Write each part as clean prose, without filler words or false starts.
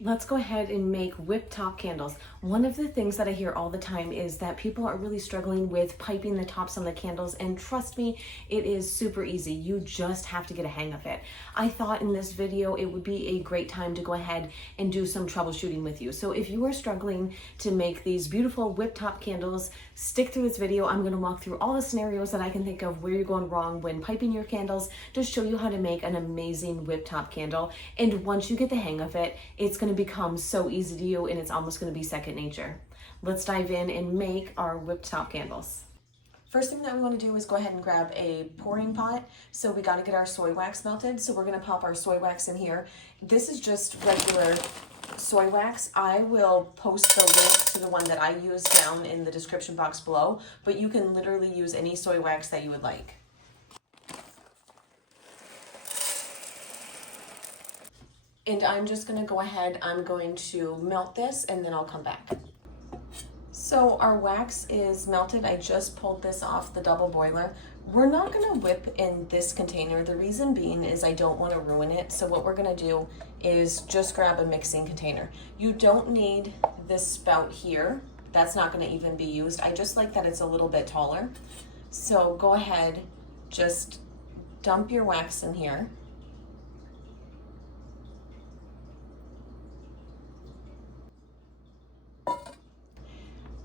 Let's go ahead and make whip top candles. One of the things that I hear all the time is that people are really struggling with piping the tops on the candles, and trust me, it is super easy. You just have to get a hang of it. I thought in this video it would be a great time to go ahead and do some troubleshooting with you. So if you are struggling to make these beautiful whip top candles, stick through this video. I'm going to walk through all the scenarios that I can think of where you're going wrong when piping your candles to show you how to make an amazing whip top candle. And once you get the hang of it, it's going to become so easy to you and it's almost going to be second nature. Let's dive in and make our whipped top candles. First thing that we want to do is go ahead and grab a pouring pot. So we got to get our soy wax melted. So we're going to pop our soy wax in here. This is just regular soy wax. I will post the link to the one that I use down in the description box below, but you can literally use any soy wax that you would like. And I'm just going to go ahead, I'm going to melt this and then I'll come back. So our wax is melted. I just pulled this off the double boiler. We're not going to whip in this container. The reason being is I don't want to ruin it. So what we're going to do is just grab a mixing container. You don't need this spout here. That's not going to even be used. I just like that it's a little bit taller. So go ahead, just dump your wax in here.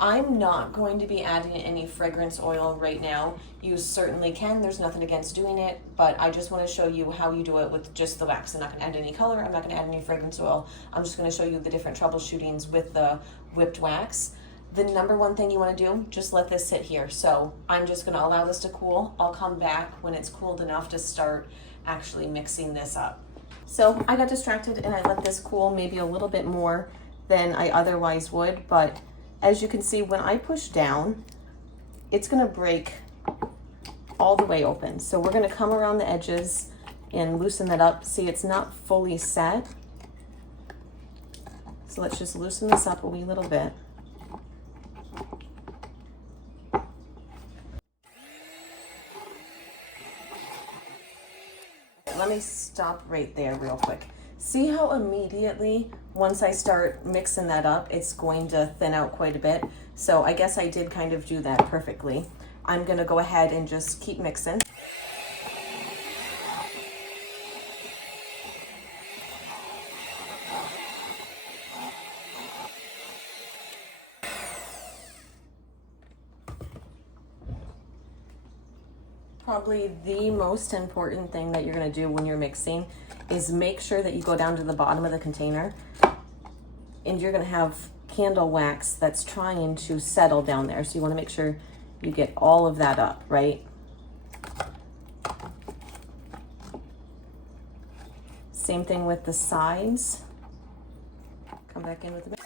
I'm not going to be adding any fragrance oil right now. You certainly can, there's nothing against doing it, but I just want to show you how you do it with just the wax. I'm not going to add any color, I'm not going to add any fragrance oil. I'm just going to show you the different troubleshootings with the whipped wax. The number one thing you want to do, just let this sit here. So I'm just going to allow this to cool. I'll come back when it's cooled enough to start actually mixing this up. So I got distracted and I let this cool maybe a little bit more than I otherwise would, but as you can see, when I push down, it's going to break all the way open. So we're going to come around the edges and loosen that up. See, it's not fully set. So let's just loosen this up a wee little bit. Let me stop right there real quick. See how immediately, once I start mixing that up, it's going to thin out quite a bit. So I guess I did kind of do that perfectly. I'm gonna go ahead and just keep mixing. Probably the most important thing that you're gonna do when you're mixing is make sure that you go down to the bottom of the container and you're gonna have candle wax that's trying to settle down there. So you wanna make sure you get all of that up, right? Same thing with the sides. Come back in with the mix.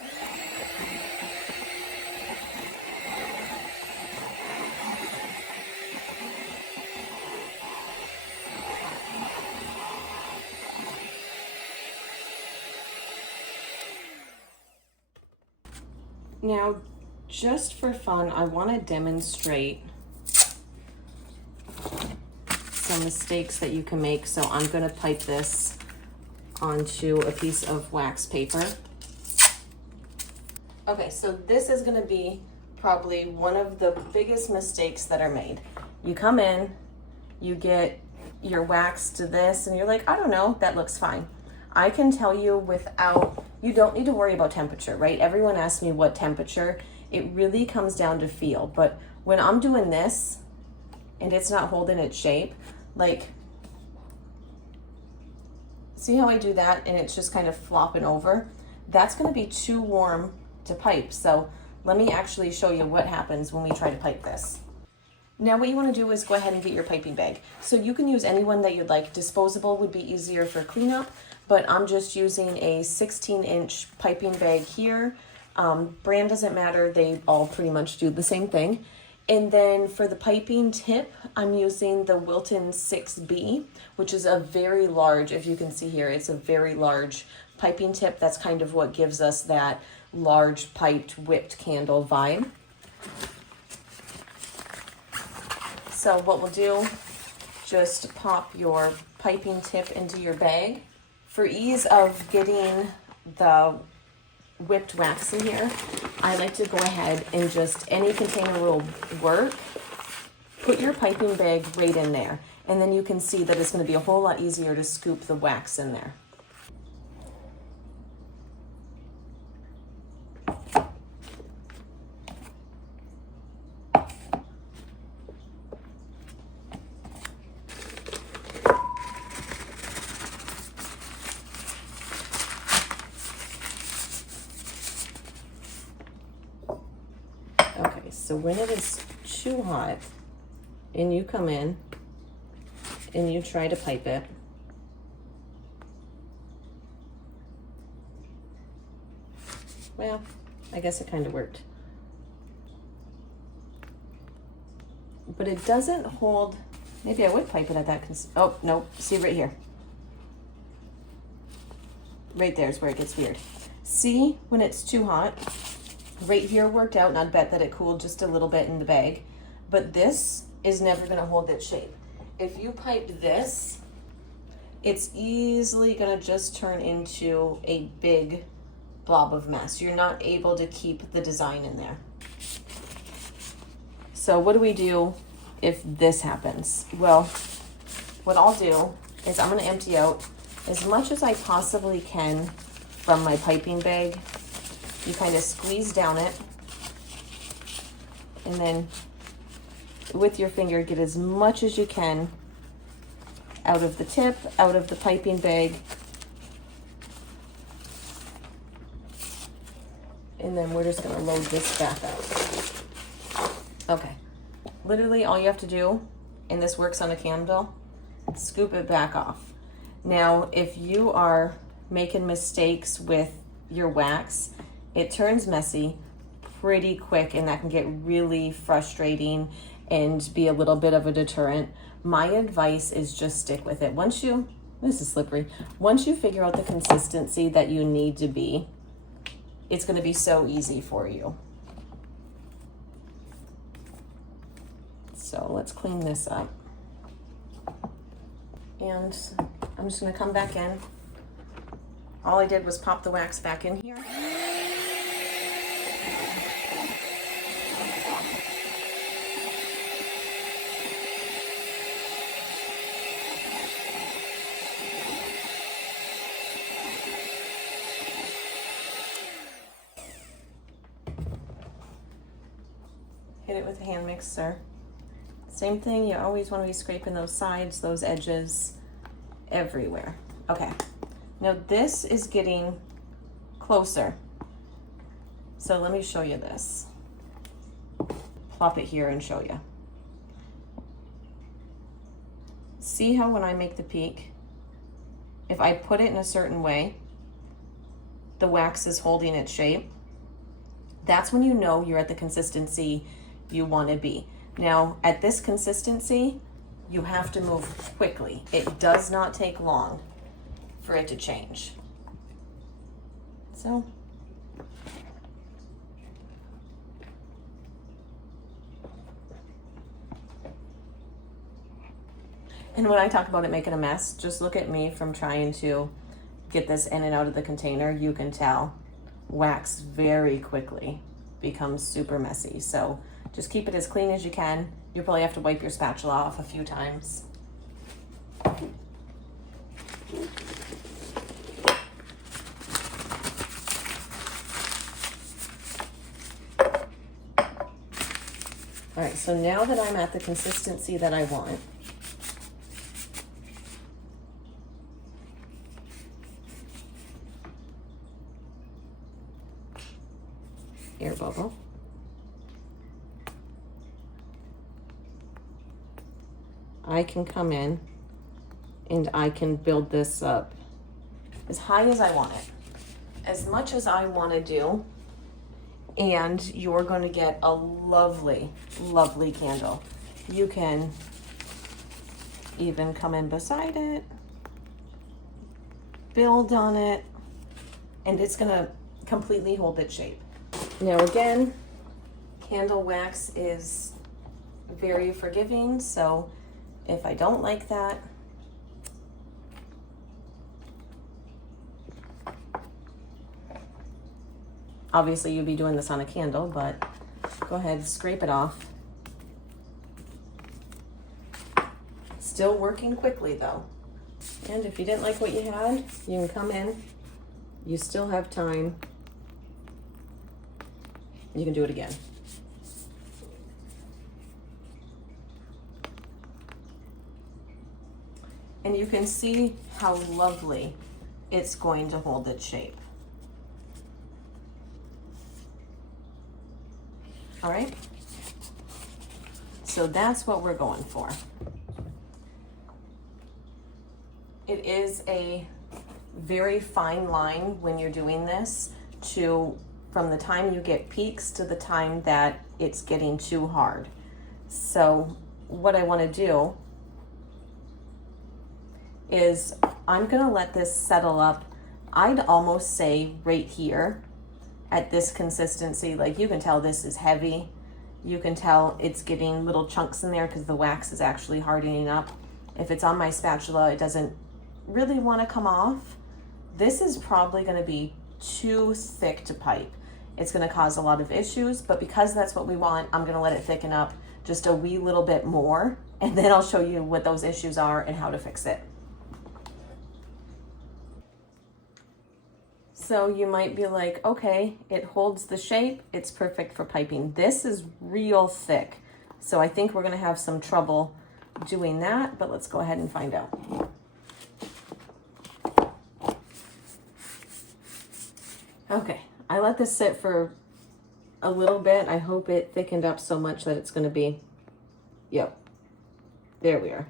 Now, just for fun, I want to demonstrate some mistakes that you can make. So I'm going to pipe this onto a piece of wax paper. Okay, so this is going to be probably one of the biggest mistakes that are made. You come in, you get your wax to this, and you're like, I don't know, that looks fine. I can tell you you don't need to worry about temperature, right? Everyone asks me what temperature. It really comes down to feel. But when I'm doing this and it's not holding its shape, like, see how I do that and it's just kind of flopping over? That's gonna be too warm to pipe. So let me actually show you what happens when we try to pipe this. Now what you want to do is go ahead and get your piping bag. So you can use any one that you'd like. Disposable would be easier for cleanup, but I'm just using a 16-inch piping bag here. Brand doesn't matter, they all pretty much do the same thing. And then for the piping tip, I'm using the Wilton 6B, which is a very large, if you can see here, it's a very large piping tip. That's kind of what gives us that large piped whipped candle vibe. So what we'll do, just pop your piping tip into your bag. For ease of getting the whipped wax in here, I like to go ahead and just, any container will work, put your piping bag right in there. And then you can see that it's going to be a whole lot easier to scoop the wax in there. Okay, so when it is too hot and you come in and you try to pipe it, well, I guess it kind of worked. But it doesn't hold, maybe I would pipe it at that, oh, no, see right here. Right there is where it gets weird. See, when it's too hot, right here worked out, and I'd bet that it cooled just a little bit in the bag, but this is never gonna hold its shape. If you pipe this, it's easily gonna just turn into a big blob of mess. You're not able to keep the design in there. So what do we do if this happens? Well, what I'll do is I'm gonna empty out as much as I possibly can from my piping bag. You kind of squeeze down it, and then with your finger, get as much as you can out of the tip, out of the piping bag. And then we're just gonna load this back out. Okay, literally all you have to do, and this works on a candle, scoop it back off. Now, if you are making mistakes with your wax, it turns messy pretty quick, and that can get really frustrating and be a little bit of a deterrent. My advice is just stick with it. This is slippery. Once you figure out the consistency that you need to be, it's gonna be so easy for you. So let's clean this up. And I'm just gonna come back in. All I did was pop the wax back in here. Hit it with a hand mixer. Same thing, you always want to be scraping those sides, those edges, everywhere. Okay, now this is getting closer. So let me show you this. Plop it here and show you. See how when I make the peak, if I put it in a certain way, the wax is holding its shape. That's when you know you're at the consistency you want to be. Now, at this consistency, you have to move quickly. It does not take long for it to change. So, and when I talk about it making a mess, just look at me from trying to get this in and out of the container. You can tell wax very quickly becomes super messy. So just keep it as clean as you can. You'll probably have to wipe your spatula off a few times. All right, so now that I'm at the consistency that I want, air bubble. I can come in and I can build this up as high as I want it, as much as I want to do, and you're going to get a lovely, lovely candle. You can even come in beside it, build on it, and it's going to completely hold its shape. Now again, candle wax is very forgiving, so if I don't like that, Obviously you'd be doing this on a candle, but go ahead, scrape it off. Still working quickly though. And if you didn't like what you had, you can come in. You still have time. You can do it again. And you can see how lovely it's going to hold its shape. All right, so that's what we're going for. It is a very fine line when you're doing this from the time you get peaks to the time that it's getting too hard. So what I want to do is I'm gonna let this settle up. I'd almost say right here at this consistency. Like, you can tell this is heavy. You can tell it's getting little chunks in there because the wax is actually hardening up. If it's on my spatula, it doesn't really want to come off. This is probably going to be too thick to pipe. It's going to cause a lot of issues, but because that's what we want, I'm going to let it thicken up just a wee little bit more, and then I'll show you what those issues are and how to fix it. So you might be like, okay, it holds the shape, it's perfect for piping. This is real thick, so I think we're gonna have some trouble doing that, but let's go ahead and find out. Okay, I let this sit for a little bit. I hope it thickened up so much that it's gonna be, yep, there we are.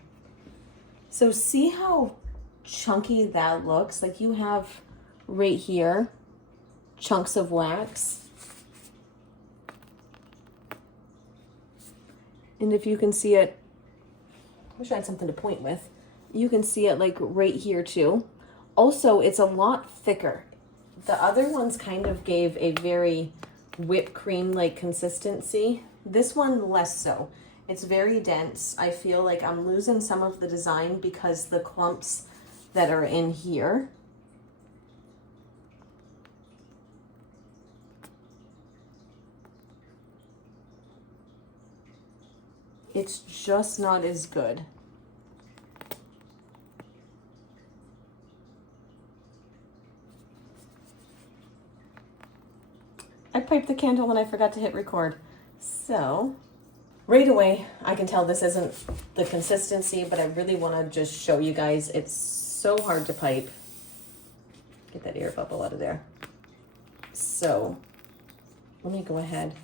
So see how chunky that looks? Like, you have right here chunks of wax, and if you can see it, I wish I had something to point with. You can see it like right here too. Also, it's a lot thicker. The other ones kind of gave a very whipped cream like consistency. This one less so. It's very dense. I feel like I'm losing some of the design because the clumps that are in here. It's just not as good. I piped the candle and I forgot to hit record. So right away, I can tell this isn't the consistency, but I really want to just show you guys. It's so hard to pipe. Get that air bubble out of there. So let me go ahead.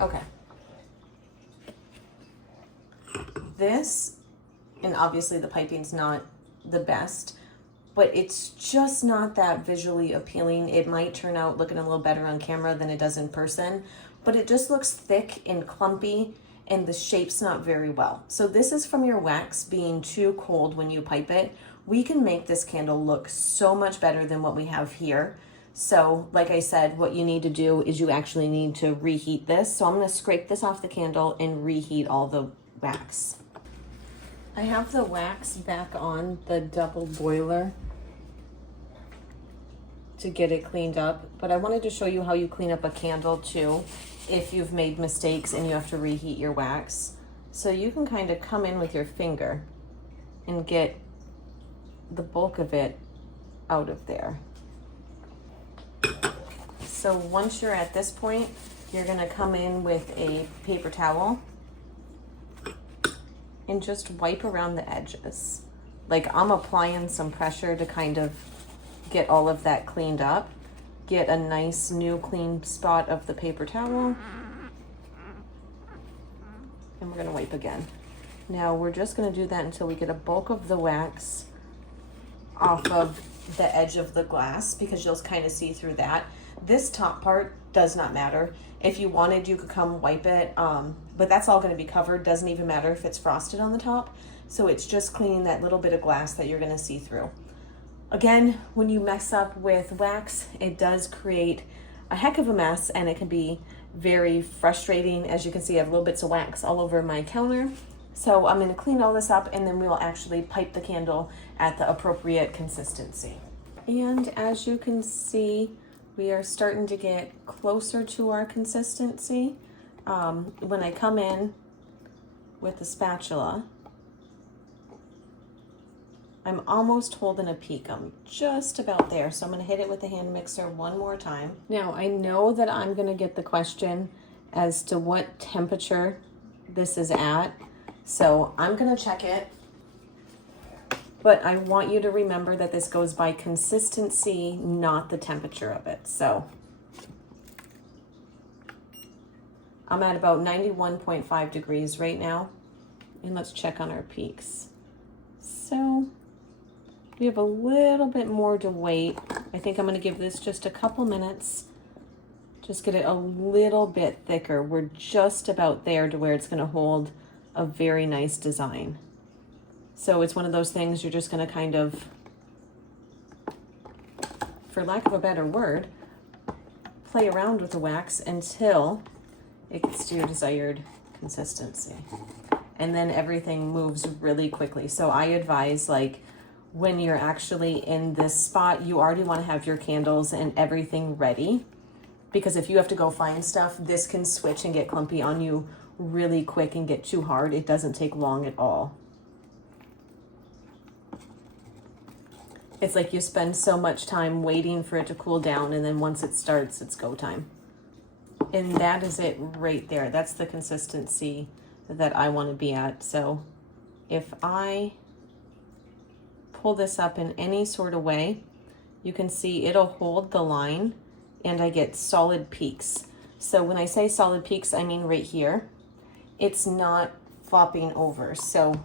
Okay. This, and obviously the piping's not the best, but it's just not that visually appealing. It might turn out looking a little better on camera than it does in person, but it just looks thick and clumpy and the shape's not very well. So this is from your wax being too cold when you pipe it. We can make this candle look so much better than what we have here. So like I said, what you need to do is you actually need to reheat this. So I'm gonna scrape this off the candle and reheat all the wax. I have the wax back on the double boiler to get it cleaned up, but I wanted to show you how you clean up a candle too if you've made mistakes and you have to reheat your wax. So you can kind of come in with your finger and get the bulk of it out of there. So once you're at this point, you're gonna come in with a paper towel and just wipe around the edges. Like, I'm applying some pressure to kind of get all of that cleaned up. Get a nice new clean spot of the paper towel. And we're gonna wipe again. Now we're just gonna do that until we get a bulk of the wax off of the edge of the glass, because you'll kind of see through that. This top part does not matter. If you wanted, you could come wipe it, but that's all gonna be covered. Doesn't even matter if it's frosted on the top. So it's just cleaning that little bit of glass that you're gonna see through. Again, when you mess up with wax, it does create a heck of a mess, and it can be very frustrating. As you can see, I have little bits of wax all over my counter. So I'm going to clean all this up, and then we will actually pipe the candle at the appropriate consistency. And as you can see, we are starting to get closer to our consistency. When I come in with the spatula, I'm almost holding a peak. I'm just about there. So I'm going to hit it with the hand mixer one more time. Now, I know that I'm going to get the question as to what temperature this is at. So I'm going to check it. But I want you to remember that this goes by consistency, not the temperature of it. So I'm at about 91.5 degrees right now. And let's check on our peaks. So we have a little bit more to wait. I think I'm going to give this just a couple minutes. Just get it a little bit thicker. We're just about there to where it's going to hold a very nice design. So it's one of those things you're just going to kind of, for lack of a better word, play around with the wax until it gets to your desired consistency. And then everything moves really quickly. So I advise, like, when you're actually in this spot, you already want to have your candles and everything ready, because if you have to go find stuff, this can switch and get clumpy on you really quick and get too hard. It doesn't take long at all. It's like you spend so much time waiting for it to cool down, and then once it starts, it's go time. And that is it right there. That's the consistency that I want to be at. So if I pull this up in any sort of way, you can see it'll hold the line and I get solid peaks. So when I say solid peaks, I mean right here. It's not flopping over. So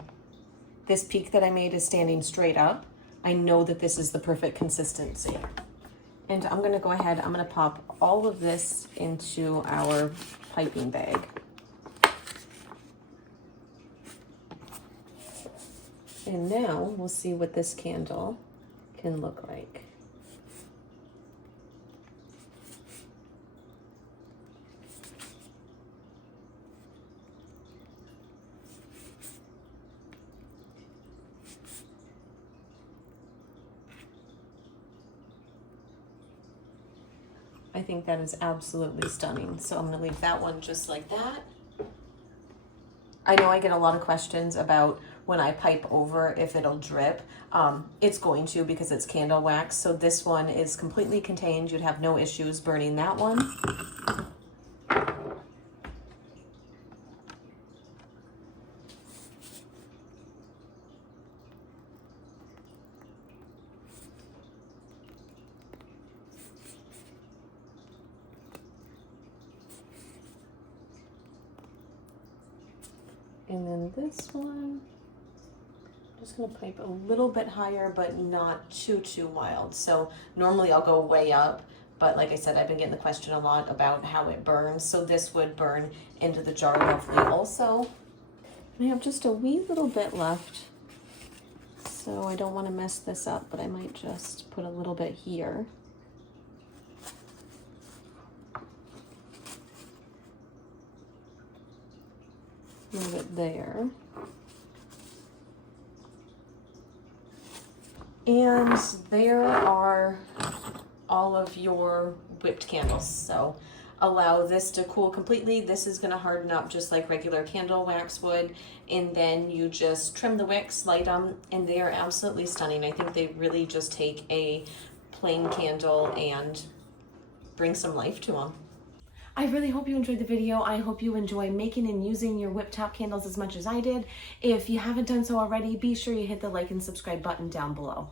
this peak that I made is standing straight up. I know that this is the perfect consistency. And I'm gonna go ahead, I'm gonna pop all of this into our piping bag. And now we'll see what this candle can look like. I think that is absolutely stunning. So I'm gonna leave that one just like that. I know I get a lot of questions about when I pipe over if it'll drip. It's going to, because it's candle wax. So this one is completely contained. You'd have no issues burning that one. And then this one, I'm just gonna pipe a little bit higher, but not too wild. So normally I'll go way up, but like I said, I've been getting the question a lot about how it burns. So this would burn into the jar lovely also. I have just a wee little bit left, so I don't wanna mess this up, but I might just put a little bit here. Move it there. And there are all of your whipped candles. So allow this to cool completely. This is gonna harden up just like regular candle wax would. And then you just trim the wicks, light them, and they are absolutely stunning. I think they really just take a plain candle and bring some life to them. I really hope you enjoyed the video. I hope you enjoy making and using your whip top candles as much as I did. If you haven't done so already, be sure you hit the like and subscribe button down below.